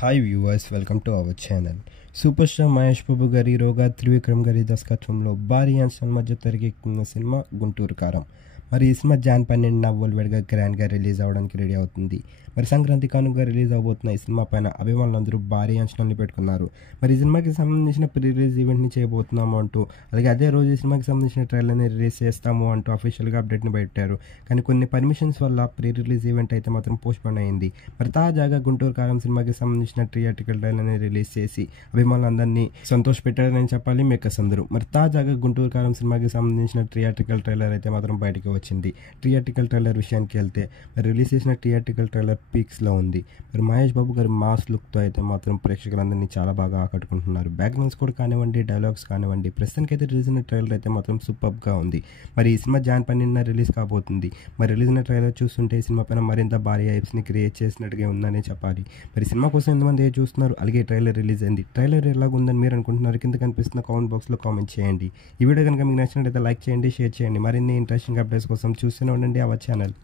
Hi viewers, welcome to our channel. Super star Mahesh Babu గారి రోగా త్రివిక్రమ్ గారి దర్శకత్వంలో భారీ అంశాల మధ్య తెరకెక్కుతున్న సినిమా గుంటూరు కారం. మరి ఈ సినిమా జాన్ 12న వరల్డ్గా గ్రాండ్గా రిలీజ్ అవ్వడానికి రెడీ అవుతుంది. మరి సంక్రాంతి కానుకగా రిలీజ్ అవబోతున్న ఈ సినిమా పైన అభిమానులందరూ భారీ అంచనాలు పెట్టుకున్నారు. మరి ఈ సినిమాకి సంబంధించిన ప్రీ రిలీజ్ ఈవెంట్ని చేయబోతున్నాము అంటూ, అలాగే అదే రోజు ఈ సినిమాకి సంబంధించిన ట్రైలర్ని రిలీజ్ చేస్తాము అంటూ అఫీషియల్గా అప్డేట్ని పెట్టారు. కానీ కొన్ని పర్మిషన్స్ వల్ల ప్రీ రిలీజ్ ఈవెంట్ అయితే మాత్రం పోస్ట్పోన్ అయింది. మరి తాజాగా గుంటూరు కారం సినిమాకి సంబంధించిన థియేట్రికల్ ట్రైలర్ని రిలీజ్ చేసి అభిమానులందరినీ సంతోష పెట్టారని చెప్పాలి మేకర్స్ అందరూ. మరి తాజాగా గుంటూరు కారం సినిమాకి సంబంధించిన థియేట్రికల్ ట్రైలర్ అయితే మాత్రం బయటకు వచ్చింది. థియేట్రికల్ ట్రైలర్ విషయానికి వెళ్తే, మరి రిలీజ్ చేసిన థియేట్రికల్ ట్రైలర్ పీక్స్లో ఉంది. మరి మహేష్ బాబు గారి మాస్ లుక్తో అయితే మాత్రం ప్రేక్షకులందరినీ చాలా బాగా ఆకట్టుకుంటున్నారు. బ్యాక్గ్రౌండ్స్ కూడా కానివ్వండి, డైలాగ్స్ కానివ్వండి, ప్రస్తుతానికి అయితే రిలీజ్ అయిన ట్రైలర్ అయితే మాత్రం సూపర్గా ఉంది. మరి ఈ సినిమా జాన్ 12న రిలీజ్ కాబోతుంది. మరి రిలీజ్ అయిన ట్రైలర్ చూస్తుంటే ఈ సినిమా పైన మరింత భారీ హైప్స్ని క్రియేట్ చేసినట్టుగా ఉందని చెప్పాలి. మరి సినిమా కోసం ఎంతమంది చూస్తున్నారు, అలాగే ట్రైలర్ రిలీజ్ అయింది, ట్రైలర్ ఎలాగుందని మీరు అనుకుంటున్నారు? కింద కనిపిస్తున్న కామెంట్ బాక్స్లో కామెంట్ చేయండి. ఈ వీడియో కనుక మీకు నచ్చినట్లయితే లైక్ చేయండి, షేర్ చేయండి. మరిన్ని ఇంట్రెస్టింగ్ అప్డేట్స్ కోసం చూస్తూనే ఉండండి అవర్ ఛానల్.